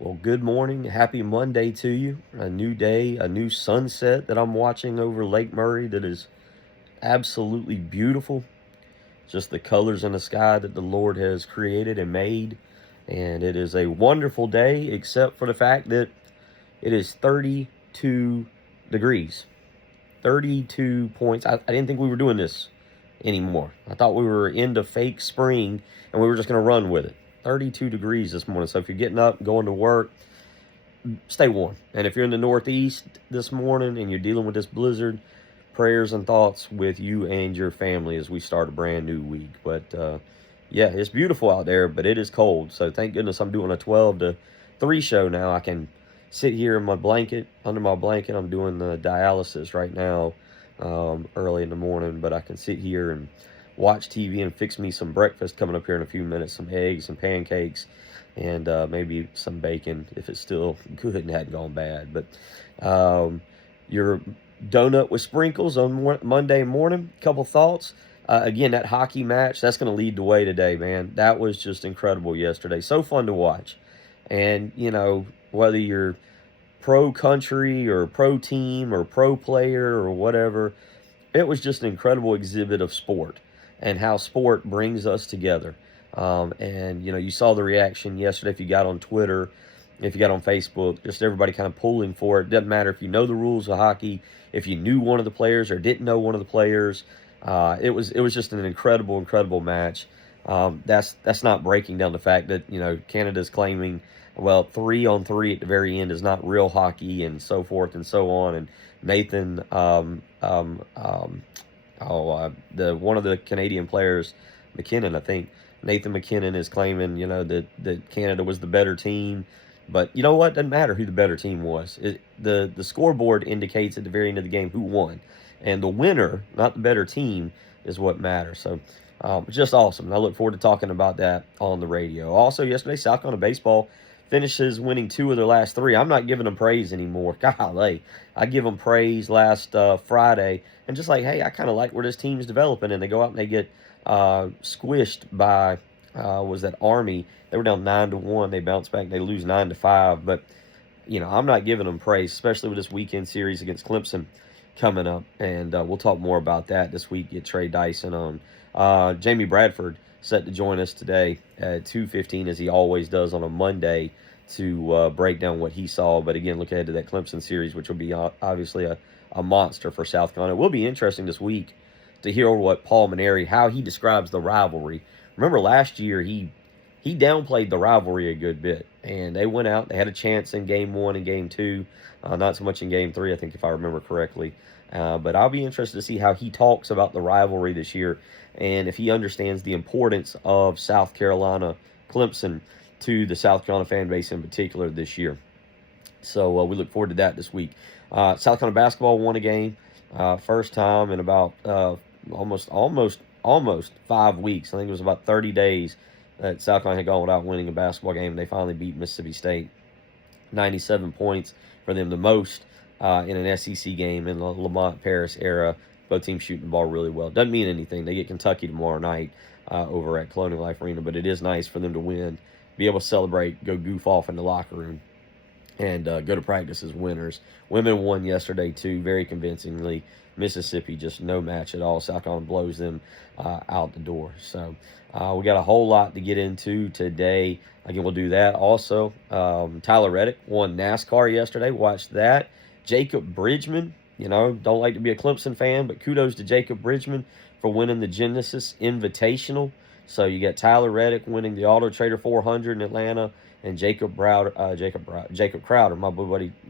Well, good morning. Happy Monday to you. A new day, a new sunset that I'm watching over Lake Murray that is absolutely beautiful. Just the colors in the sky that the Lord has created and made. And it is a wonderful day, except for the fact that it is 32 degrees. 32 points. I didn't think we were doing this anymore. I thought we were into fake spring and we were just going to run with it. 32 degrees this morning. So if you're getting up, going to work, stay warm. And if you're in the Northeast this morning and you're dealing with this blizzard, prayers and thoughts with you and your family as we start a brand new week. But yeah, it's beautiful out there, but it is cold. So thank goodness I'm doing a 12 to 3 show now. I can sit here in my blanket, under my blanket. I'm doing the dialysis right now, early in the morning, but I can sit here and watch TV and fix me some breakfast coming up here in a few minutes, some eggs and pancakes, and maybe some bacon if it's still good and hadn't gone bad. But your donut with sprinkles on Monday morning. Couple thoughts. Again, that hockey match, that's going to lead the way today, man. That was just incredible yesterday. So fun to watch. And, whether you're pro country or pro team or pro player or whatever, it was just an incredible exhibit of sport and how sport brings us together. And you saw the reaction yesterday. If you got on Twitter, if you got on Facebook, just everybody kind of pulling for it. Doesn't matter if you know the rules of hockey, if you knew one of the players or didn't know one of the players. It was just an incredible match. That's not breaking down the fact that Canada's claiming, well, 3-on-3 at the very end is not real hockey and so forth and so on. And Nathan, the one of the Canadian players, McKinnon, I think Nathan McKinnon is claiming, that Canada was the better team. But you know what? Doesn't matter who the better team was. The scoreboard indicates at the very end of the game who won, and the winner, not the better team, is what matters. So, just awesome. I look forward to talking about that on the radio. Also, yesterday, South Carolina baseball finishes winning 2 of their last 3. I'm not giving them praise anymore. Golly, I give them praise last Friday, and just like, hey, I kind of like where this team's developing, and they go out and they get squished by was that Army. They were down 9-1. They bounce back and they lose 9-5. But I'm not giving them praise, especially with this weekend series against Clemson coming up, and we'll talk more about that this week. Get Trey Dyson on. Jamie Bradford set to join us today at 2:15, as he always does on a Monday, to break down what he saw. But again, look ahead to that Clemson series, which will be obviously a monster for South Carolina. It will be interesting this week to hear what Paul Mainieri, how he describes the rivalry. Remember last year, he downplayed the rivalry a good bit, and they went out. They had a chance in Game 1 and Game 2, not so much in Game 3, I think, if I remember correctly. But I'll be interested to see how he talks about the rivalry this year and if he understands the importance of South Carolina, Clemson, to the South Carolina fan base in particular this year. So we look forward to that this week. South Carolina basketball won a game, first time in about almost 5 weeks. I think it was about 30 days that South Carolina had gone without winning a basketball game. They finally beat Mississippi State. 97 points for them, the most in an SEC game in the Lamont Paris era. Both teams shooting the ball really well. Doesn't mean anything. They get Kentucky tomorrow night over at Colonial Life Arena, but it is nice for them to win, be able to celebrate, go goof off in the locker room, and go to practice as winners. Women won yesterday, too, very convincingly. Mississippi, just no match at all. South Carolina blows them out the door. So we got a whole lot to get into today. Again, we'll do that. Also, Tyler Reddick won NASCAR yesterday. Watched that. Jacob Bridgman, don't like to be a Clemson fan, but kudos to Jacob Bridgman for winning the Genesis Invitational. So you got Tyler Reddick winning the Auto Trader 400 in Atlanta, and Jacob Crowder, my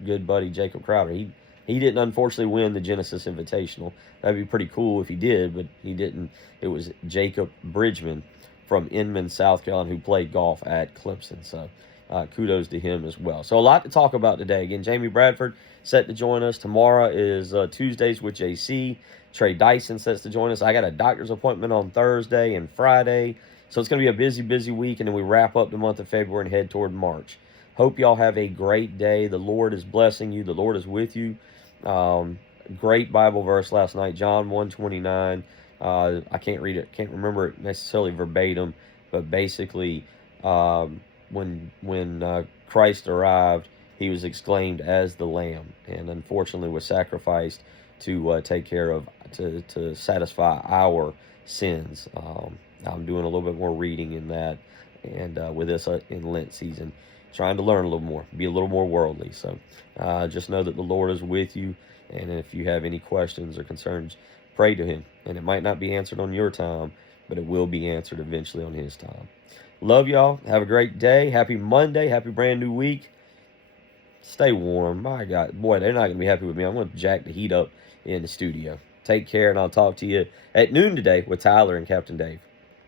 good buddy Jacob Crowder. He didn't unfortunately win the Genesis Invitational. That'd be pretty cool if he did, but he didn't. It was Jacob Bridgman from Inman, South Carolina, who played golf at Clemson. So kudos to him as well. So a lot to talk about today. Again, Jamie Bradford set to join us. Tomorrow is Tuesdays with JC. Trey Dyson sets to join us. I got a doctor's appointment on Thursday and Friday. So it's going to be a busy, busy week, and then we wrap up the month of February and head toward March. Hope y'all have a great day. The Lord is blessing you. The Lord is with you. Great Bible verse last night, John 1:29. I can't read it, can't remember it necessarily verbatim, but basically when Christ arrived, he was exclaimed as the Lamb, and unfortunately was sacrificed to take care of to satisfy our sins. I'm doing a little bit more reading in that, and with this in Lent season, trying to learn a little more, be a little more worldly. So just know that the Lord is with you, and if you have any questions or concerns, pray to Him, and it might not be answered on your time, but it will be answered eventually on His time. Love y'all. Have a great day. Happy Monday. Happy brand new week. Stay warm. My God. Boy, they're not going to be happy with me. I'm going to jack the heat up in the studio. Take care, and I'll talk to you at noon today with Tyler and Captain Dave.